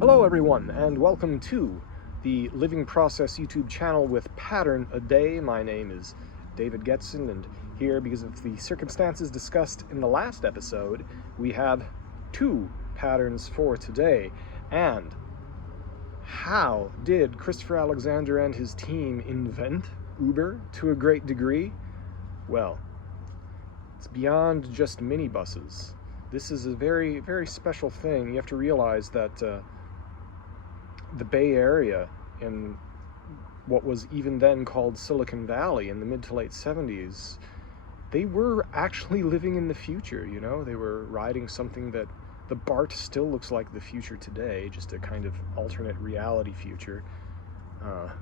Hello everyone, and welcome to the Living Process YouTube channel with Pattern a Day. My name is David Getson, and here, because of the circumstances discussed in the last episode, we have two patterns for today. And how did Christopher Alexander and his team invent Uber to a great degree? Well, it's beyond just minibuses. This is a very, very special thing. You have to realize that the Bay Area, in what was even then called Silicon Valley in the mid to late 70s, they were actually living in the future, you know? They were riding something that the BART still looks like the future today, just a kind of alternate reality future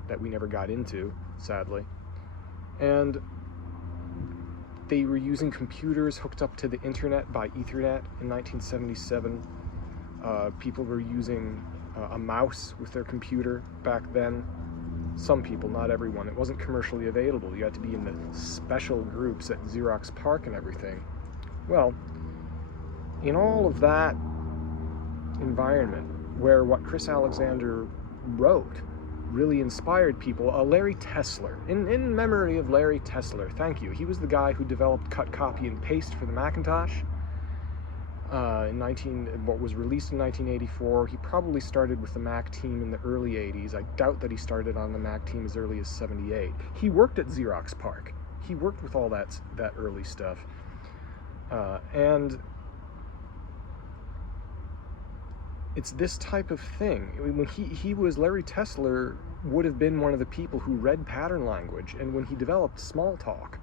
that we never got into, sadly. And they were using computers hooked up to the internet by Ethernet in 1977. People were using a mouse with their computer back then. Some people, not everyone. It wasn't commercially available. You had to be in the special groups at Xerox PARC and everything. Well, in all of that environment, where what Chris Alexander wrote really inspired people, Larry Tesler, in memory of Larry Tesler, thank you. He was the guy who developed cut, copy, and paste for the Macintosh. What was released in 1984. He probably started with the Mac team in the early 80s. I doubt that he started on the Mac team as early as 78. He worked at Xerox PARC. He worked with all that early stuff. And it's this type of thing. I mean, when Larry Tesler would have been one of the people who read pattern language, and when he developed Smalltalk,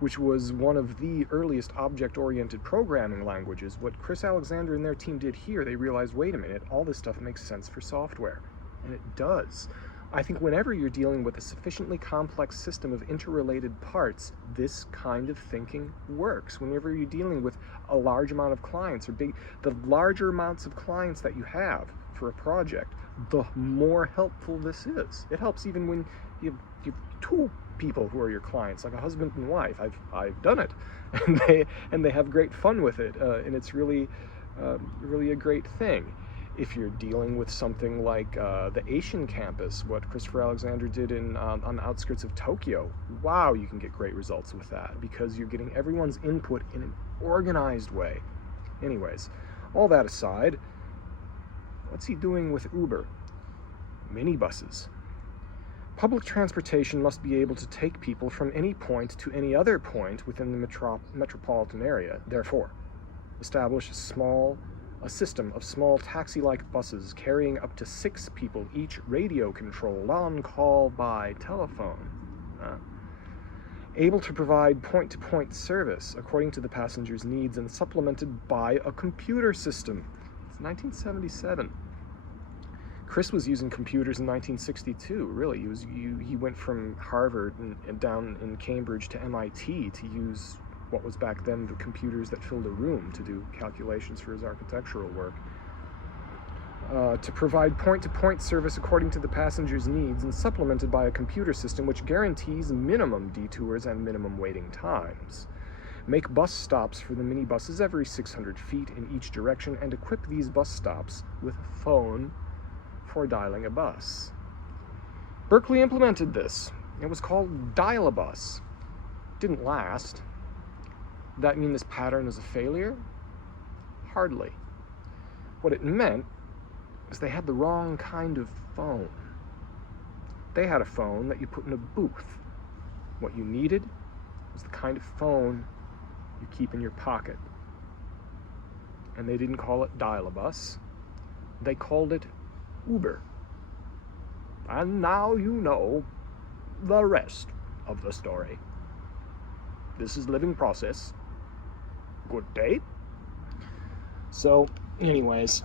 which was one of the earliest object-oriented programming languages, what Chris Alexander and their team did here, they realized, wait a minute, all this stuff makes sense for software. And it does. I think whenever you're dealing with a sufficiently complex system of interrelated parts, this kind of thinking works. Whenever you're dealing with a large amount of clients, or the larger amounts of clients that you have for a project, the more helpful this is. It helps even when you have two people who are your clients, like a husband and wife. I've done it, and they have great fun with it, and it's really a great thing. If you're dealing with something like the Asian campus, what Christopher Alexander did on the outskirts of Tokyo, wow, you can get great results with that because you're getting everyone's input in an organized way. Anyways, all that aside, what's he doing with Uber? Minibuses. Public transportation must be able to take people from any point to any other point within the metropolitan area. Therefore, establish a system of small taxi-like buses carrying up to 6 people each, radio-controlled, on-call by telephone. Able to provide point-to-point service according to the passenger's needs and supplemented by a computer system. It's 1977. Chris was using computers in 1962, really. He went from Harvard and down in Cambridge to MIT to use what was back then the computers that filled a room to do calculations for his architectural work. To provide point-to-point service according to the passenger's needs and supplemented by a computer system which guarantees minimum detours and minimum waiting times. Make bus stops for the minibuses every 600 feet in each direction and equip these bus stops with a phone for dialing a bus. Berkeley implemented this. It was called Dial-A-Bus. Didn't last. Does that mean this pattern is a failure? Hardly. What it meant is they had the wrong kind of phone. They had a phone that you put in a booth. What you needed was the kind of phone you keep in your pocket. And they didn't call it Dial-A-Bus. They called it Uber. And now you know the rest of the story. This is Living Process. Good day. So, anyways,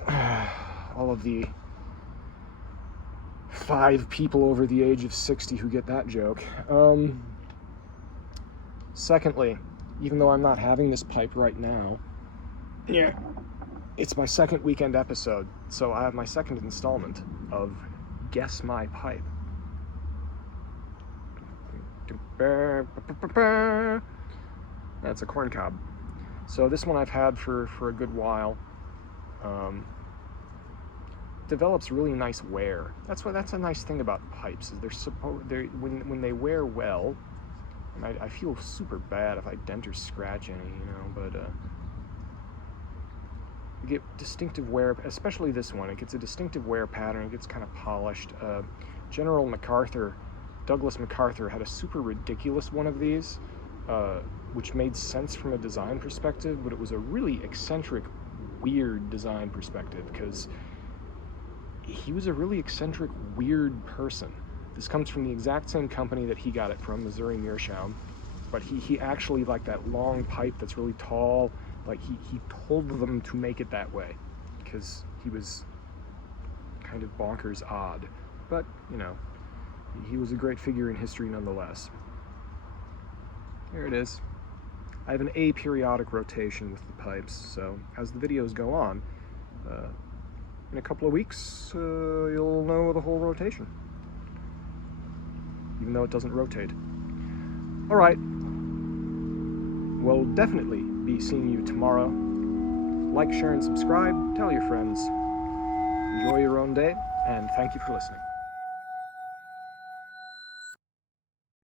all of the 5 people over the age of 60 who get that joke. Secondly, even though I'm not having this pipe right now, it's my second weekend episode, so I have my second installment of Guess My Pipe. That's a corn cob. So this one I've had for a good while. develops really nice wear. That's a nice thing about pipes, is when they wear well. And I feel super bad if I dent or scratch any, but you get distinctive wear, especially this one. It gets a distinctive wear pattern. It gets kind of polished. Douglas MacArthur had a super ridiculous one of these, which made sense from a design perspective, but it was a really eccentric, weird design perspective, because he was a really eccentric, weird person. This comes from the exact same company that he got it from, Missouri Meerschaum, but he actually, like, that long pipe that's really tall, like, he told them to make it that way, because he was kind of bonkers odd. But, he was a great figure in history nonetheless. There it is. I have an aperiodic rotation with the pipes, so as the videos go on, in a couple of weeks, you'll know the whole rotation, even though it doesn't rotate. All right. We'll definitely be seeing you tomorrow. Like, share, and subscribe. Tell your friends. Enjoy your own day, and thank you for listening.